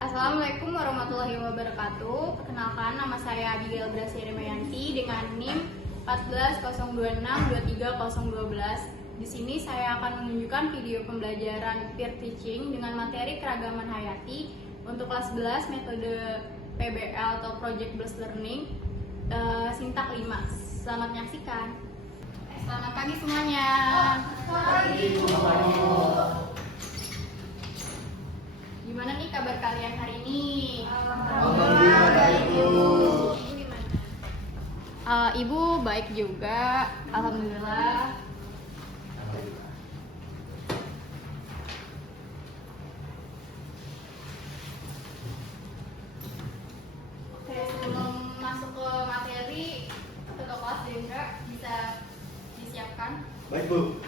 Assalamualaikum warahmatullahi wabarakatuh. Perkenalkan, nama saya Abigail Brasiarimayanti dengan NIM 14026230012. Di sini saya akan menunjukkan video pembelajaran peer teaching dengan materi keragaman hayati untuk kelas 11 metode PBL atau Project Based Learning, Sintak 5. Selamat menyaksikan. Selamat pagi semuanya. Pagi, Bu. Gimana nih kabar kalian hari ini? Alhamdulillah baik, Bu. Ibu gimana? Ibu baik juga, alhamdulillah. Oke, sebelum masuk ke materi, ketua kelas Dendra bisa disiapkan. Baik, Bu.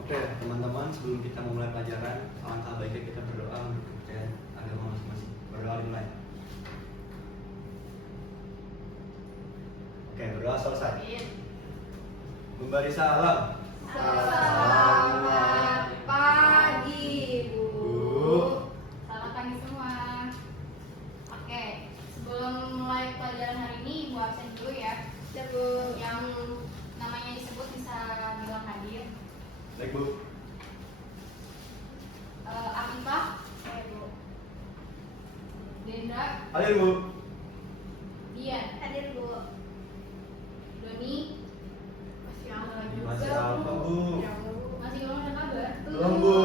Oke, teman-teman, sebelum kita memulai pelajaran, alangkah baiknya kita berdoa untuk kepercayaan agama masing-masing. Berdoa dimulai. Oke, berdoa selesai. Memberi salam. Selamat pagi, Bu. Bu. Selamat pagi semua. Oke, sebelum mulai pelajaran hari ini, Ibu absen dulu ya. Yang namanya disebut bisa bilang hadir. Baik, Bu. Afifah, Bu. Dendra, Hadir, Bu. Dian, hadir, Bu. Doni, masih ada juga. Masih apa, Bu? Masih belum ada kabar. Belum, Bu.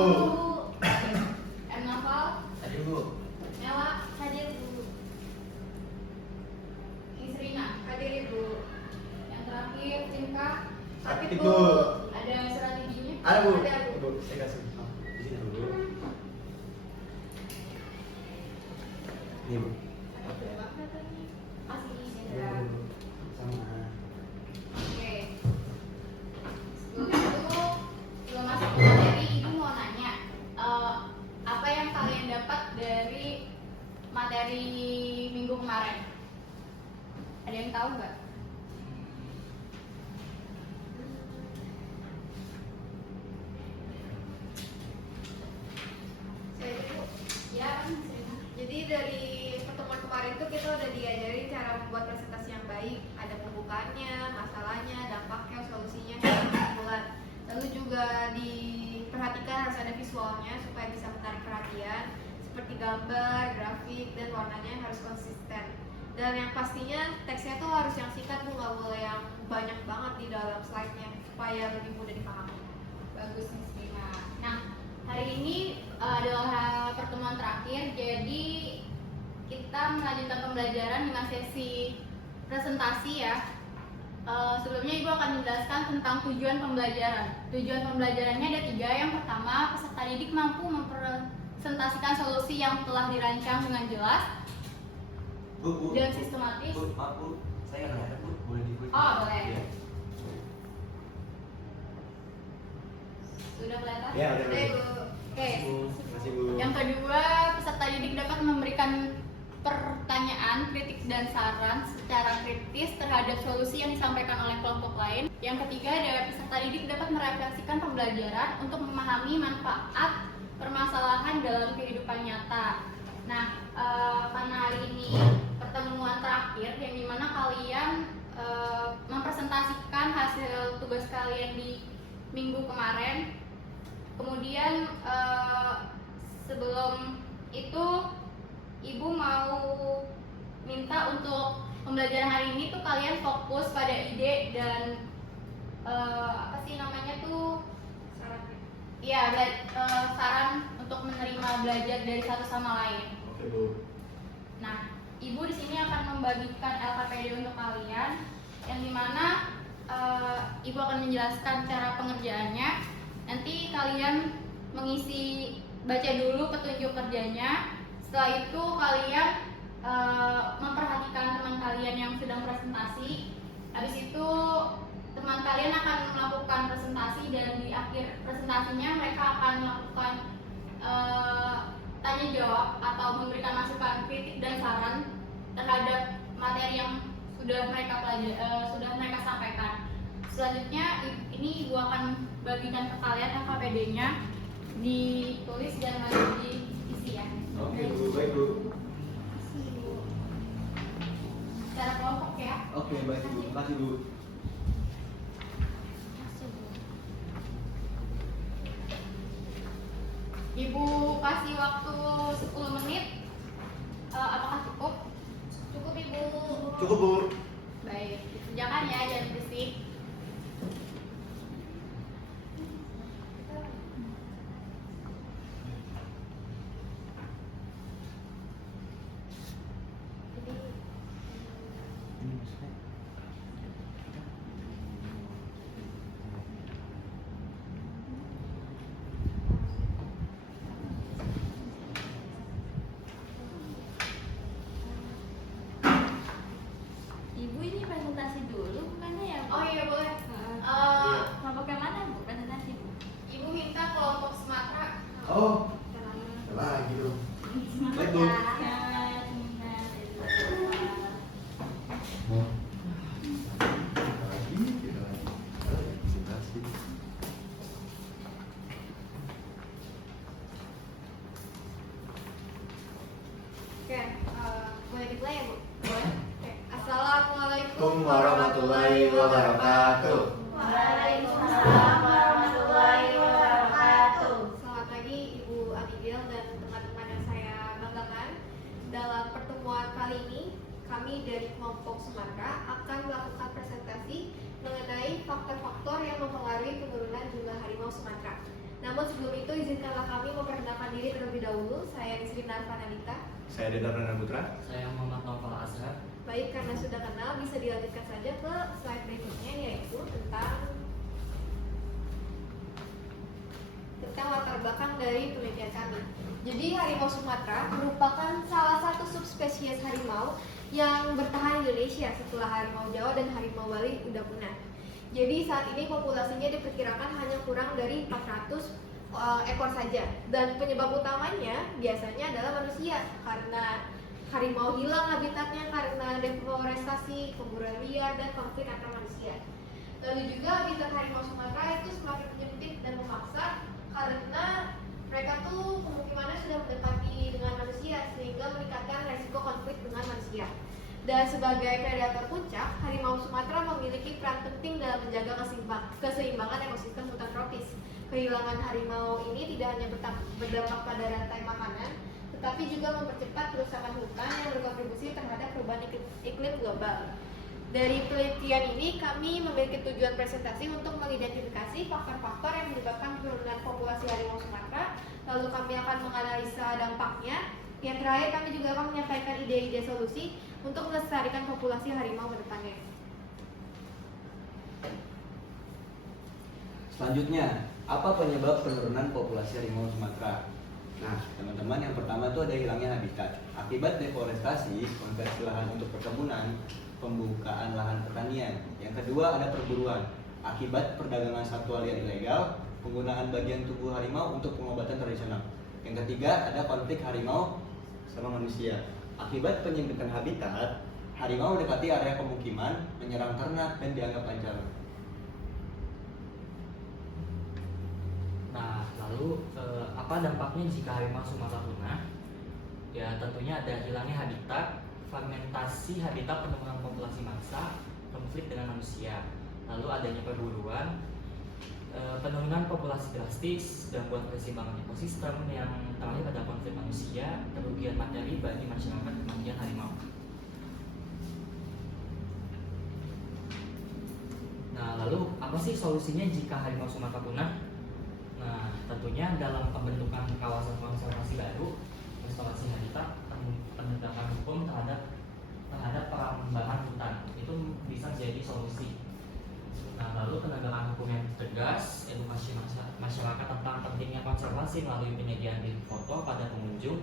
M. Naval, Hadir, Bu. Nela, hadir, Bu. Isrina, hadir, Bu. Yang terakhir, Cinta, Sakit, Bu. Ada surat izinnya? Ada, Bu. Ada, Bu. Bu, saya kasih. Oh, di sini, Bu. Ini, Bu. Masih di Ini, Dendra. Bu. Sama. Oke. Sebelum itu, sebelum masuk ke materi, Ibu mau nanya, apa yang kalian dapat dari materi minggu kemarin? Ada yang tahu nggak? Saya dulu. Ya, kan Srina. Jadi dari pertemuan kemarin tuh kita udah diajari cara membuat presentasi yang baik. Ada pembukaannya, masalahnya, dampaknya, solusinya, dan kesimpulan. Lalu juga diperhatikan harus ada visualnya supaya bisa menarik perhatian, seperti gambar, grafik, dan warnanya harus konsisten. Dan yang pastinya teksnya tuh harus yang singkat, Bu, nggak boleh yang banyak banget di dalam slide-nya supaya lebih mudah dipahami. Bagus nih Srina. Nah, hari ini adalah pertemuan terakhir, jadi kita melanjutkan pembelajaran dengan sesi presentasi ya. Sebelumnya Ibu akan menjelaskan tentang tujuan pembelajaran. Tujuan pembelajarannya ada 3. Yang pertama, peserta didik mampu mempresentasikan solusi yang telah dirancang dengan jelas Bu, dan sistematis. Bu, maaf, Bu. Saya nggak kelihatan, Bu. Boleh di Oh, boleh. Iya. Sudah kelihatan? Ya, udah, Oke, Bu. Bu. Oke. Makasih, Bu. Yang kedua, peserta didik dapat memberikan pertanyaan, kritik, dan saran secara kritis terhadap solusi yang disampaikan oleh kelompok lain. Yang ketiga, peserta didik dapat merefleksikan pembelajaran untuk memahami manfaat permasalahan dalam kehidupan nyata. Nah, karena hari ini pertemuan terakhir yang dimana kalian mempresentasikan hasil tugas kalian di minggu kemarin. Kemudian sebelum itu Ibu mau minta untuk pembelajaran hari ini tuh kalian fokus pada ide dan apa sih namanya tuh iya saran untuk menerima belajar dari satu sama lain. Oke, Bu. Nah, Ibu di sini akan membagikan LKPD untuk kalian, yang dimana Ibu akan menjelaskan cara pengerjaannya. Nanti kalian mengisi, baca dulu petunjuk kerjanya. Setelah itu kalian memperhatikan teman kalian yang sedang presentasi. Habis itu teman kalian akan melakukan presentasi dan di akhir presentasinya mereka akan melakukan tanya jawab sudah mereka sampaikan. Selanjutnya ini Ibu akan bagikan ke kalian LKPD-nya, ditulis dan langsung diisi ya. Oke Bu, baik Bu. Secara kelompok ya. Oke baik Bu, terima kasih Bu. Ibu kasih waktu 10 menit. Apakah cukup? Cukup Ibu. Cukup Bu. Baik, dikerjakan ya, jangan berisik. Ibu ini presentasi dulu bukannya ya? Bu? Oh iya boleh. Kelompok yang mana Bu presentasi Bu? Ibu minta kelompok Sumatera. Oh, lagi dong. Baik Bu. Lagi, kita lagi. Presentasi. Oke, boleh dimulai ya Bu? Boleh. Oke. Assalamualaikum Warahmatullahi wabarakatuh. Waalaikumsalam warahmatullahi wabarakatuh. Selamat pagi Ibu Abigail dan teman-teman yang saya banggakan. Dalam pertemuan kali ini, kami dari kelompok Sumatera akan melakukan presentasi mengenai faktor-faktor yang mempengaruhi penurunan jumlah harimau Sumatera. Namun sebelum itu, izinkanlah kami memperkenalkan diri terlebih dahulu. Saya Nisri Narvananita. Saya Dedar Nana Putra. Saya Muhammad Naufal Azhar. Baik, karena sudah kenal, bisa dilanjutkan saja ke slide berikutnya, yaitu tentang latar belakang dari penelitian kami. Jadi harimau Sumatera merupakan salah satu subspesies harimau yang bertahan di Indonesia setelah harimau Jawa dan harimau Bali udah punah. Jadi saat ini populasinya diperkirakan hanya kurang dari 400 ekor saja. Dan penyebab utamanya biasanya adalah manusia, karena harimau hilang habitatnya karena deforestasi, pemburuan liar, dan konflik antar manusia. Lalu juga habitat harimau Sumatera itu semakin menyempit dan memaksa karena mereka tuh pemukimannya sudah mendekati dengan manusia sehingga meningkatkan resiko konflik dengan manusia. Dan sebagai predator puncak, harimau Sumatera memiliki peran penting dalam menjaga keseimbangan ekosistem hutan tropis. Kehilangan harimau ini tidak hanya berdampak pada rantai makanan, tetapi juga mempercepat kerusakan hutan yang berkontribusi terhadap perubahan iklim global. Dari penelitian ini, kami memiliki tujuan presentasi untuk mengidentifikasi faktor-faktor yang menyebabkan penurunan populasi harimau Sumatera, lalu kami akan menganalisa dampaknya. Yang terakhir, kami juga akan menyampaikan ide-ide solusi untuk melestarikan populasi harimau ke depannya. Selanjutnya, apa penyebab penurunan populasi harimau Sumatera? Nah, teman-teman, yang pertama itu ada hilangnya habitat. Akibat deforestasi, konversi lahan untuk perkebunan, pembukaan lahan pertanian. Yang kedua ada perburuan. Akibat perdagangan satwa liar ilegal, penggunaan bagian tubuh harimau untuk pengobatan tradisional. Yang ketiga ada konflik harimau sama manusia. Akibat penyempitan habitat, harimau mendekati area pemukiman, menyerang ternak dan dianggap ancaman. Nah, lalu apa dampaknya jika harimau Sumatera punah? Ya, tentunya ada hilangnya habitat, fragmentasi habitat, penurunan populasi massa, konflik dengan manusia. Lalu adanya perburuan, penurunan populasi drastis, gangguan keseimbangan ekosistem, yang terakhir pada konflik manusia, kerugian materi bagi masyarakat kematian harimau. Nah, lalu apa sih solusinya jika harimau Sumatera punah? Nah, tentunya dalam pembentukan kawasan konservasi baru, restorasi habitat, penegakan hukum terhadap perambahan hutan itu bisa jadi solusi. Nah, lalu penegakan hukum yang tegas, edukasi masyarakat tentang pentingnya konservasi melalui penyediaan foto pada pengunjung,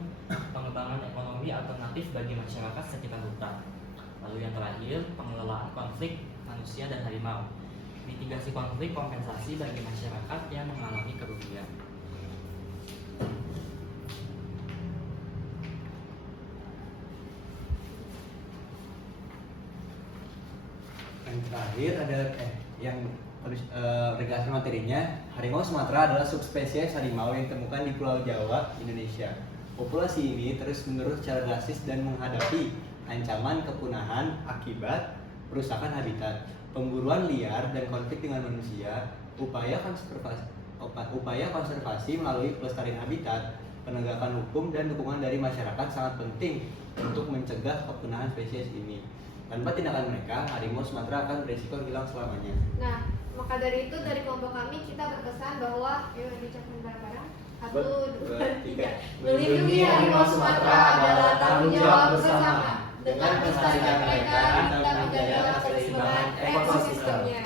pengembangan ekonomi alternatif bagi masyarakat sekitar hutan. Lalu yang terakhir, pengelolaan konflik manusia dan harimau, mitigasi konflik, kompensasi bagi masyarakat yang mengalami kerugian. terakhir ada yang harus ringkasan materinya, harimau Sumatera adalah subspesies harimau yang ditemukan di Pulau Jawa, Indonesia. Populasi ini terus menerus secara drastis dan menghadapi ancaman kepunahan akibat perusakan habitat, pemburuan liar dan konflik dengan manusia. Upaya konservasi melalui pelestarian habitat, penegakan hukum dan dukungan dari masyarakat sangat penting untuk mencegah kepunahan spesies ini. Tanpa tindakan mereka, harimau Sumatera akan beresiko hilang selamanya. Nah, maka dari itu dari kelompok kami kita berpesan bahwa yuk diucapkan bareng-bareng. 1, 2, 3. Melindungi harimau Sumatera adalah tanggung jawab bersama. Dengan pelestarian mereka, kita menjaga keseimbangan ekosistemnya.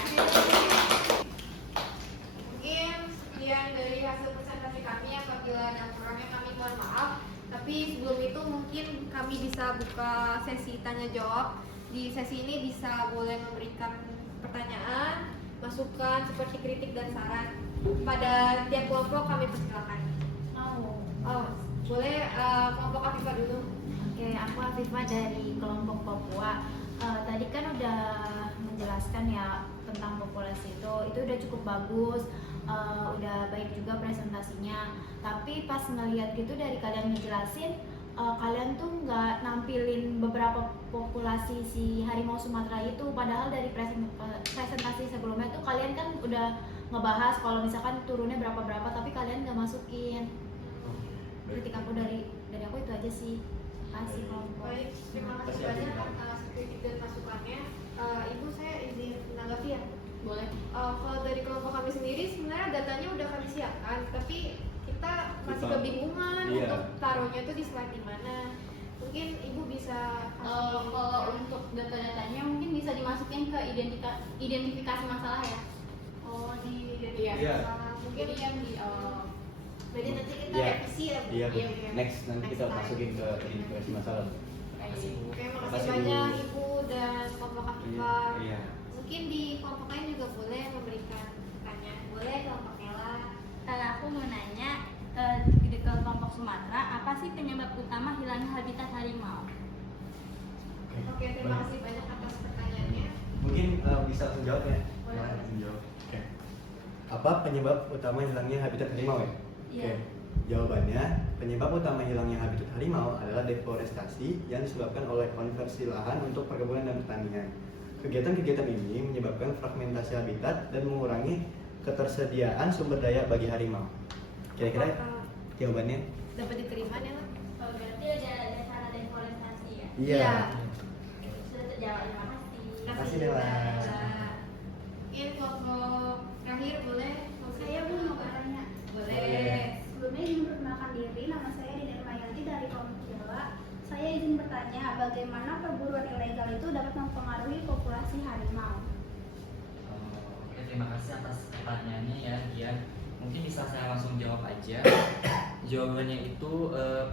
Mungkin sekian dari hasil presentasi kami. Apabila ada kurangnya kami mohon maaf. Tapi sebelum itu mungkin kami bisa buka sesi tanya jawab. Di sesi ini bisa boleh memberikan pertanyaan, masukan seperti kritik dan saran pada tiap kelompok. Kami persilakan. Boleh kelompok Afifah dulu. Oke, aku Afifah dari kelompok Papua. Tadi kan udah menjelaskan ya tentang populasi itu udah cukup bagus, udah baik juga presentasinya. Tapi pas ngeliat gitu dari kalian ngejelasin, kalian tuh nggak nampilin beberapa populasi si harimau Sumatera itu. Padahal dari presentasi sebelumnya tuh kalian kan udah ngebahas kalau misalkan turunnya berapa, tapi kalian nggak masukin. Kritik aku dari aku itu aja sih. Kasih kelompok. Baik, terima kasih banyak atas kritik dan masukannya. Ibu, saya izin menanggapi ya. Boleh. Kalau dari kelompok kami sendiri sebenarnya datanya udah kami siapkan, tapi kita masih kebingungan untuk taruhnya itu di slide di mana. Mungkin ibu bisa Kalau untuk data-datanya mungkin bisa dimasukin ke identifikasi masalah ya. di Iya. mungkin Jadi yang di berarti nanti kita Iya. revisi ya Bu. Iya, Bu. Iya. Next nanti kita Next masukin ke identifikasi masalah. Oke, makasih Makasih, Bu. banyak Ibu dan kelompok Afifah. Iya. Mungkin di kelompok lain juga boleh memberikan pertanyaan. Boleh kelompok Ella. Aku mau nanya di kelompok Sumatera, apa sih penyebab utama hilangnya habitat harimau? Oke, terima kasih banyak atas pertanyaannya. Mungkin bisa langsung jawab ya? Boleh. Langsung jawab. Oke. Apa penyebab utama hilangnya habitat harimau ya? Iya. Oke. Jawabannya, penyebab utama hilangnya habitat harimau adalah deforestasi yang disebabkan oleh konversi lahan untuk perkebunan dan pertanian. Kegiatan-kegiatan ini menyebabkan fragmentasi habitat dan mengurangi ketersediaan sumber daya bagi harimau. Kira-kira Apakah jawabannya? dapat diterima ya, Ella? Oh, berarti ada cara deforestasi ya? Iya. Sudah terjawab, terima kasih. Terima kasih, juga, Ella. Ella. Mungkin kelompok terakhir boleh? Saya Bu mau bertanya. Boleh. Sebelumnya izin perkenalkan diri, nama saya Dina Mayanti dari kelompok Jawa. Saya izin bertanya bagaimana perburuan ilegal itu dapat mempengaruhi populasi harimau. Oke, terima kasih atas pertanyaannya ya Dian. Mungkin bisa saya langsung jawab aja. Jawabannya itu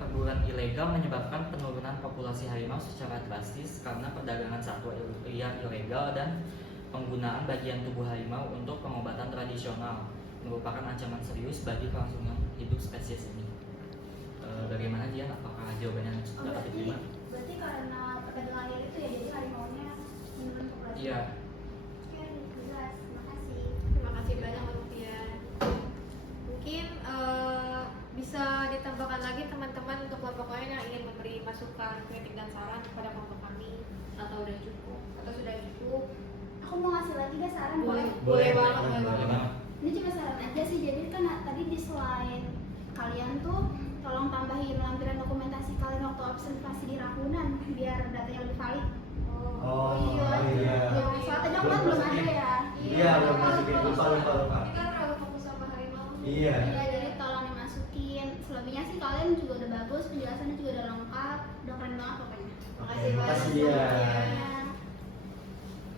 perburuan ilegal menyebabkan penurunan populasi harimau secara drastis karena perdagangan satwa liar ilegal dan penggunaan bagian tubuh harimau untuk pengobatan tradisional merupakan ancaman serius bagi kelangsungan hidup spesies ini. Bagaimana Dian? Apakah jawabannya dapat diterima? Berarti karena perdagangan liar itu ya, jadi harimaunya menurun populasi. Iya. Oke, jelas. Terima kasih. Terima kasih banyak untuk Tian. Mungkin bisa ditambahkan lagi teman-teman untuk kelompok lain yang ingin memberi masukan, kritik dan saran kepada kelompok kami, atau udah cukup. atau sudah cukup? Aku mau ngasih lagi deh saran Boleh, boleh? boleh banget, boleh, boleh Boleh banget. banget. Ini juga saran aja sih, jadi kan tadi di slide kalian tuh tolong tambahin lampiran dokumentasi kalian waktu observasi di Ragunan biar datanya lebih valid. Oh, iya. iya. Soalnya tadi aku kan belum ada ya. Iya, belum masukin. Lupa. Kita terlalu fokus sama harimau. Iya. Iya, jadi tolong dimasukin. Selebihnya sih kalian juga udah bagus, penjelasannya juga udah lengkap, udah keren banget pokoknya. Makasih banyak. Makasih ya. Ya.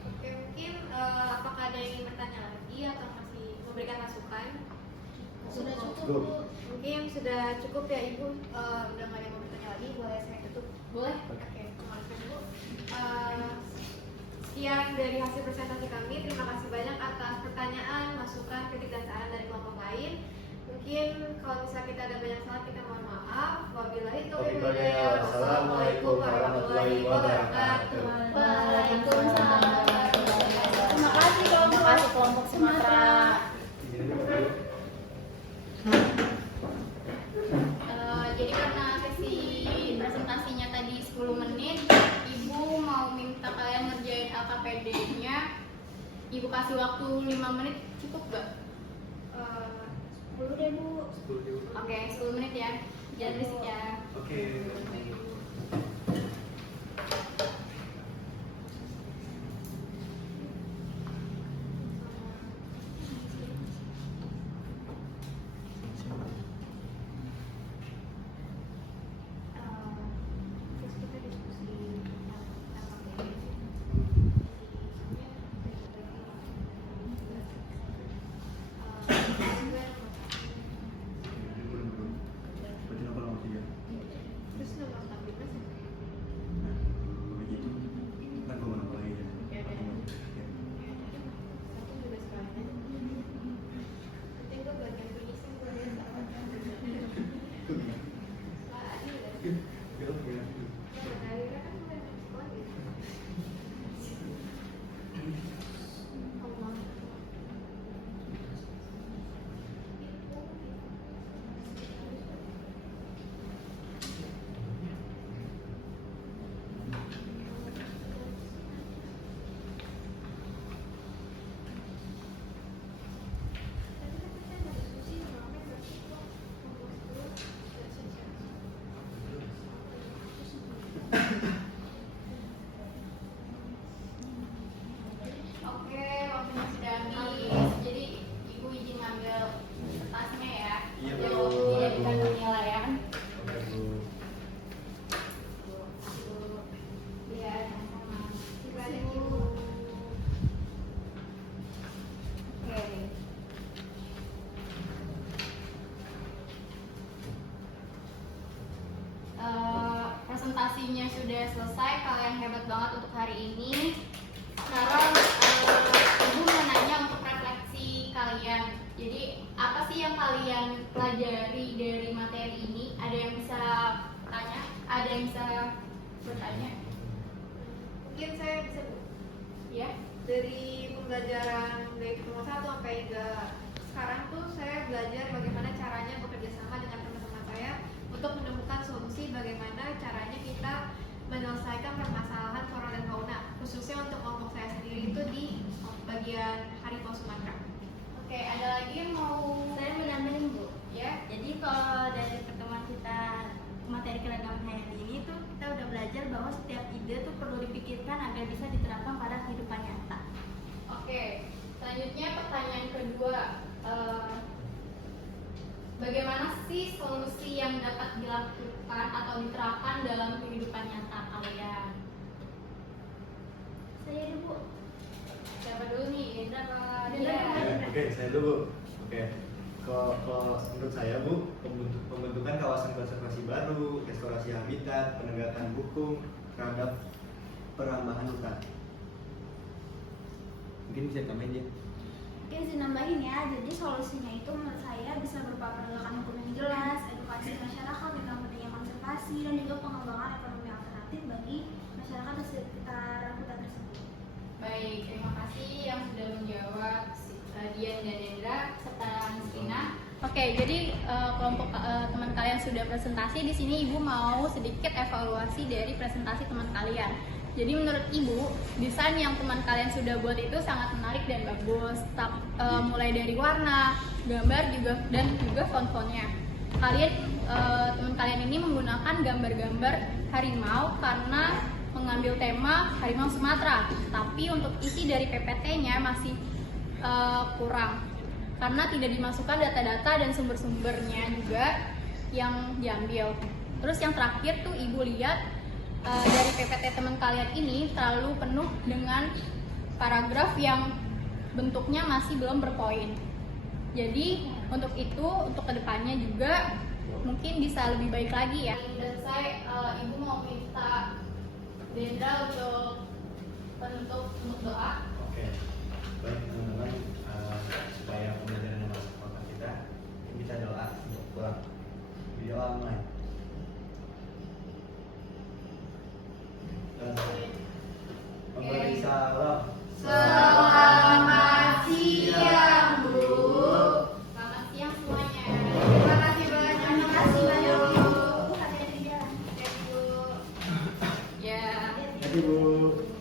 Oke, mungkin apakah ada yang ingin bertanya lagi atau masih memberikan masukan? Sudah cukup, Cukup. Bu. Mungkin sudah cukup ya Ibu. Udah nggak ada yang mau bertanya lagi, boleh saya tutup. Boleh. Oke, terima kasih Bu. Sekian dari hasil presentasi kami. Terima kasih banyak atas pertanyaan, masukan, kritik dan saran dari kelompok lain. Mungkin kalau misalnya kita ada banyak salah, kita mohon maaf. Wabillahi taufiq wal hidayah. Wassalamualaikum warahmatullahi wabarakatuh. Waalaikumsalam warahmatullahi wabarakatuh. Ibu kasih waktu 5 menit cukup gak? 10 deh Bu. 10 juga. Oke, 10 menit ya. Jangan berisik ya. Oke. Terus kita diskusi Berarti nomor 3. Terus nomor 4 mas. Nah, begitu. Kan gue mau nambah lagi ya. Satu juga sekalian. Nanti gue bagian finishing gue lihat apa. Pak Adi udah. Kira-kira. Ya, Nadira kan udah sekolah gitu. Allah. Oke, waktunya sudah habis. Jadi Ibu izin ngambil kertasnya ya. Iya, Yang Bu. dijadikan penilaian. Oke, Bu. Iya, sama-sama. Dibalik Ibu. Oke. Presentasinya sudah selesai. Kalian hebat banget untuk hari ini. Sekarang Ibu mau nanya untuk refleksi kalian. Jadi apa sih yang kalian pelajari dari materi ini? Ada yang bisa tanya? Ada yang bisa bertanya? Mungkin saya bisa Ya? dari pembelajaran dari kelas 1 sampai hingga sekarang tuh saya belajar bagaimana caranya bekerja sama dengan teman-teman saya untuk menemukan solusi bagaimana caranya kita menyelesaikan permasalahan flora dan fauna, khususnya untuk kelompok saya sendiri itu di bagian harimau Sumatera. Oke, ada lagi yang mau Saya mau nambahin Bu. ya? Jadi kalau dari pertemuan kita materi keragaman hari ini tuh kita udah belajar bahwa setiap ide tuh perlu dipikirkan agar bisa diterapkan pada kehidupan nyata. Oke, selanjutnya pertanyaan kedua. Bagaimana sih solusi yang dapat dilakukan atau diterapkan dalam kehidupan nyata kalian? Saya deh Bu. Siapa dulu nih? Indra apa Indra. dia? Oke, saya dulu, Bu. Oke. Kalau menurut saya, Bu, pembentukan kawasan konservasi baru, restorasi habitat, penegakan hukum terhadap perambahan hutan. Mungkin bisa tambahin ya. Mungkin sih nambahin ya, jadi solusinya itu menurut saya bisa berupa penegakan hukum yang jelas, edukasi masyarakat tentang pentingnya konservasi, dan juga pengembangan ekonomi alternatif bagi masyarakat di sekitar hutan tersebut. Baik, terima kasih yang sudah menjawab Dian dan Indra serta Miskina. Oke, jadi kelompok teman kalian sudah presentasi. Di sini Ibu mau sedikit evaluasi dari presentasi teman kalian. Jadi menurut Ibu, desain yang teman kalian sudah buat itu sangat menarik dan bagus. Mulai dari warna, gambar juga dan juga font-fontnya. Teman kalian ini menggunakan gambar-gambar harimau karena mengambil tema harimau Sumatera. Tapi untuk isi dari PPT-nya masih kurang karena tidak dimasukkan data-data dan sumber-sumbernya juga yang diambil. Terus yang terakhir tuh Ibu lihat dari PPT teman kalian ini terlalu penuh dengan paragraf yang bentuknya masih belum berpoin. Jadi untuk itu, untuk kedepannya juga mungkin bisa lebih baik lagi ya. Dan saya, Ibu mau minta Dendra untuk penutup untuk doa. Oke, baik teman-teman, supaya pembelajaran yang masuk otak kita bisa doa untuk pulang video online. Memberi salam. Selamat siang, Bu. Selamat siang semuanya. Terima kasih banyak. Terima kasih banyak Bu. Hati-hati di jalan. Ya, Bu. Ya. Terima kasih, Bu.